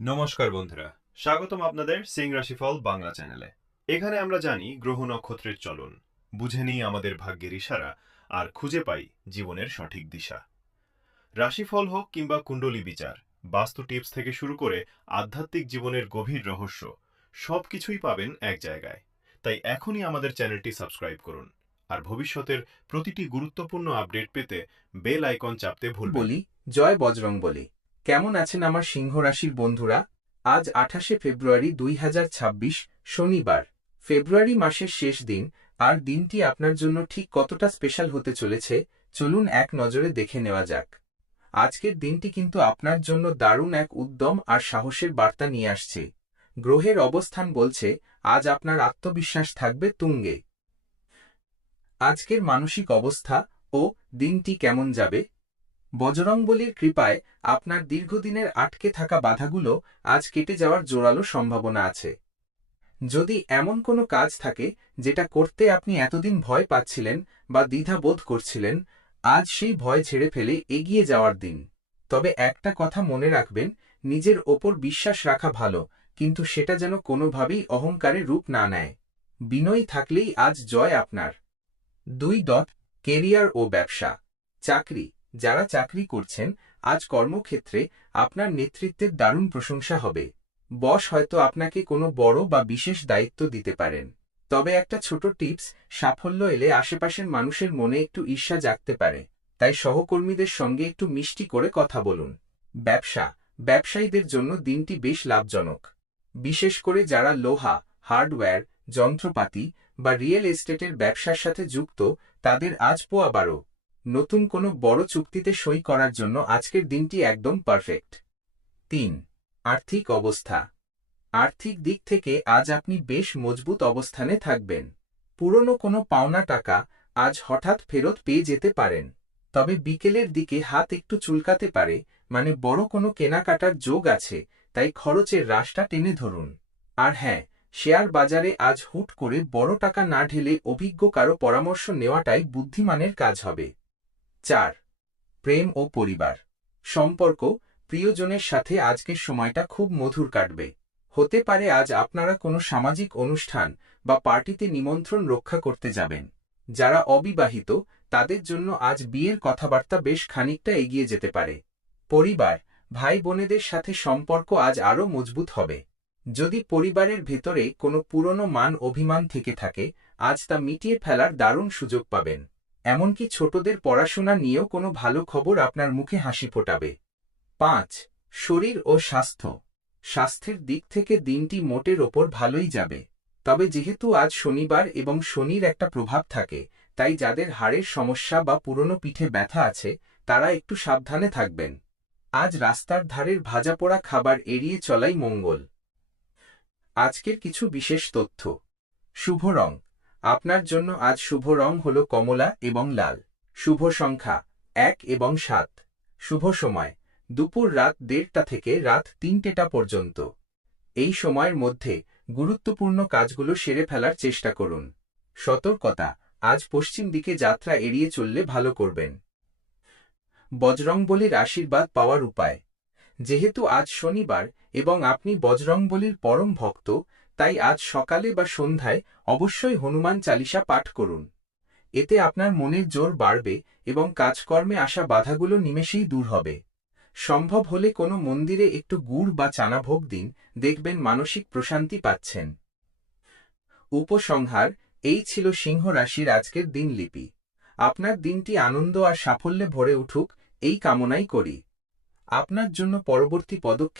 নমস্কার বন্ধুরা, স্বাগতম আপনাদের সিং রাশিফল বাংলা চ্যানেলে। এখানে আমরা জানি গ্রহ নক্ষত্রের চলন, বুঝে নিই আমাদের ভাগ্যের ইশারা আর খুঁজে পাই জীবনের সঠিক দিশা। রাশিফল হোক কিংবা কুণ্ডলী বিচার, বাস্তু টিপস থেকে শুরু করে আধ্যাত্মিক জীবনের গভীর রহস্য, সবকিছুই পাবেন এক জায়গায়। তাই এখনই আমাদের চ্যানেলটি সাবস্ক্রাইব করুন আর ভবিষ্যতের প্রতিটি গুরুত্বপূর্ণ আপডেট পেতে বেল আইকন চাপতে ভুলবেন না। বলি, জয় বজরংবলী। কেমন আছেন আমার সিংহ রাশির বন্ধুরা? আজ 28শে ফেব্রুয়ারি 2026, শনিবার। ফেব্রুয়ারি মাসের শেষ দিন, আর দিনটি আপনার জন্য ঠিক কতটা স্পেশাল হতে চলেছে চলুন এক নজরে দেখে নেওয়া যাক। আজকের দিনটি কিন্তু আপনার জন্য দারুণ এক উদ্যম আর সাহসের বার্তা নিয়ে আসছে। গ্রহের অবস্থান বলছে আজ আপনার আত্মবিশ্বাস থাকবে তুঙ্গে। আজকের মানসিক অবস্থা ও দিনটি কেমন যাবে? বজরংবলীর কৃপায় আপনার দীর্ঘদিনের আটকে থাকা বাধাগুলো আজ কেটে যাওয়ার জোরালো সম্ভাবনা আছে। যদি এমন কোনো কাজ থাকে যেটা করতে আপনি এতদিন ভয় পাচ্ছিলেন বা দ্বিধা বোধ করছিলেন, আজ সেই ভয় ছেড়ে ফেলে এগিয়ে যাওয়ার দিন। তবে একটা কথা মনে রাখবেন, নিজের ওপর বিশ্বাস রাখা ভালো, কিন্তু সেটা যেন কোনোভাবেই অহংকারে রূপ না নেয়। বিনয়ী থাকলেই আজ জয় আপনার। 2. কেরিয়ার ও ব্যবসা। চাকরি, যারা চাকরি করছেন, আজ কর্মক্ষেত্রে আপনার নেতৃত্বের দারুণ প্রশংসা হবে। বস হয়তো আপনাকে কোনো বড় বা বিশেষ দায়িত্ব দিতে পারেন। তবে একটা ছোট টিপস, সাফল্য এলে আশেপাশের মানুষের মনে একটু ঈর্ষা জাগতে পারে, তাই সহকর্মীদের সঙ্গে একটু মিষ্টি করে কথা বলুন। ব্যবসা, ব্যবসায়ীদের জন্য দিনটি বেশ লাভজনক। বিশেষ করে যারা লোহা, হার্ডওয়্যার, যন্ত্রপাতি বা রিয়েল এস্টেটের ব্যবসার সাথে যুক্ত, তাদের আজ পোয়া 12। নতুন কোনো বড় চুক্তিতে সই করার জন্য আজকের দিনটি একদম পারফেক্ট। 3. আর্থিক অবস্থা। আর্থিক দিক থেকে আজ আপনি বেশ মজবুত অবস্থানে থাকবেন। পুরনো কোনো পাওনা টাকা আজ হঠাৎ ফেরত পেয়ে যেতে পারেন। তবে বিকেলের দিকে হাত একটু চুলকাতে পারে, মানে বড় কোনো কেনাকাটার যোগ আছে, তাই খরচের রাশটা টেনে ধরুন। আর হ্যাঁ, শেয়ার বাজারে আজ হুট করে বড় টাকা না ঢেলে অভিজ্ঞ কারো পরামর্শ নেওয়াটাই বুদ্ধিমানের কাজ হবে। 4. প্রেম ও পরিবার। সম্পর্ক, প্রিয়জনের সাথে আজকের সময়টা খুব মধুর কাটবে। হতে পারে আজ আপনারা কোনো সামাজিক অনুষ্ঠান বা পার্টিতে নিমন্ত্রণ রক্ষা করতে যাবেন। যারা অবিবাহিত, তাদের জন্য আজ বিয়ের কথাবার্তা বেশ খানিকটা এগিয়ে যেতে পারে। পরিবার, ভাই বোনেদের সাথে সম্পর্ক আজ আরও মজবুত হবে। যদি পরিবারের ভেতরে কোনো পুরনো মান অভিমান থেকে থাকে, আজ তা মিটিয়ে ফেলার দারুণ সুযোগ পাবেন। এমনকি ছোটদের পড়াশোনা নিয়েও কোনো ভালো খবর আপনার মুখে হাসি ফোটাবে। 5. শরীর ও স্বাস্থ্য। স্বাস্থ্যের দিক থেকে দিনটি মোটের ওপর ভালোই যাবে। তবে যেহেতু আজ শনিবার এবং শনির একটা প্রভাব থাকে, তাই যাদের হাড়ের সমস্যা বা পুরনো পিঠে ব্যথা আছে, তারা একটু সাবধানে থাকবেন। আজ রাস্তার ধারের ভাজাপোড়া খাবার এড়িয়ে চলাই মঙ্গল। আজকের কিছু বিশেষ তথ্য। শুভ রং। আপনার জন্য আজ শুভ রং হল কমলা এবং লাল। শুভ সংখ্যা 1 এবং 7। শুভ সময় দুপুর রাত 1:30 থেকে রাত 3টা পর্যন্ত। এই সময়ের মধ্যে গুরুত্বপূর্ণ কাজগুলো সেরে ফেলার চেষ্টা করুন। সতর্কতা, আজ পশ্চিম দিকে যাত্রা এড়িয়ে চললে ভালো করবেন। বজরংবলীর আশীর্বাদ পাওয়ার উপায়। যেহেতু আজ শনিবার এবং আপনি বজরংবলীর পরম ভক্ত, তাই আজ সকালে বা সন্ধ্যায় অবশ্যই হনুমান চালিসা পাঠ করুন। এতে আপনার মনের জোর বাড়বে এবং কাজকর্মে আসা বাধাগুলো নিমেষেই দূর হবে। সম্ভব হলে কোনো মন্দিরে একটু গুড় বা চানা ভোগ দিন, দেখবেন মানসিক প্রশান্তি পাচ্ছেন। উপসংহার, এই ছিল সিংহ রাশির আজকের দিনলিপি। আপনার দিনটি আনন্দ আর সাফল্যে ভরে উঠুক, এই কামনাই করি। আপনার জন্য পরবর্তী পদক্ষেপ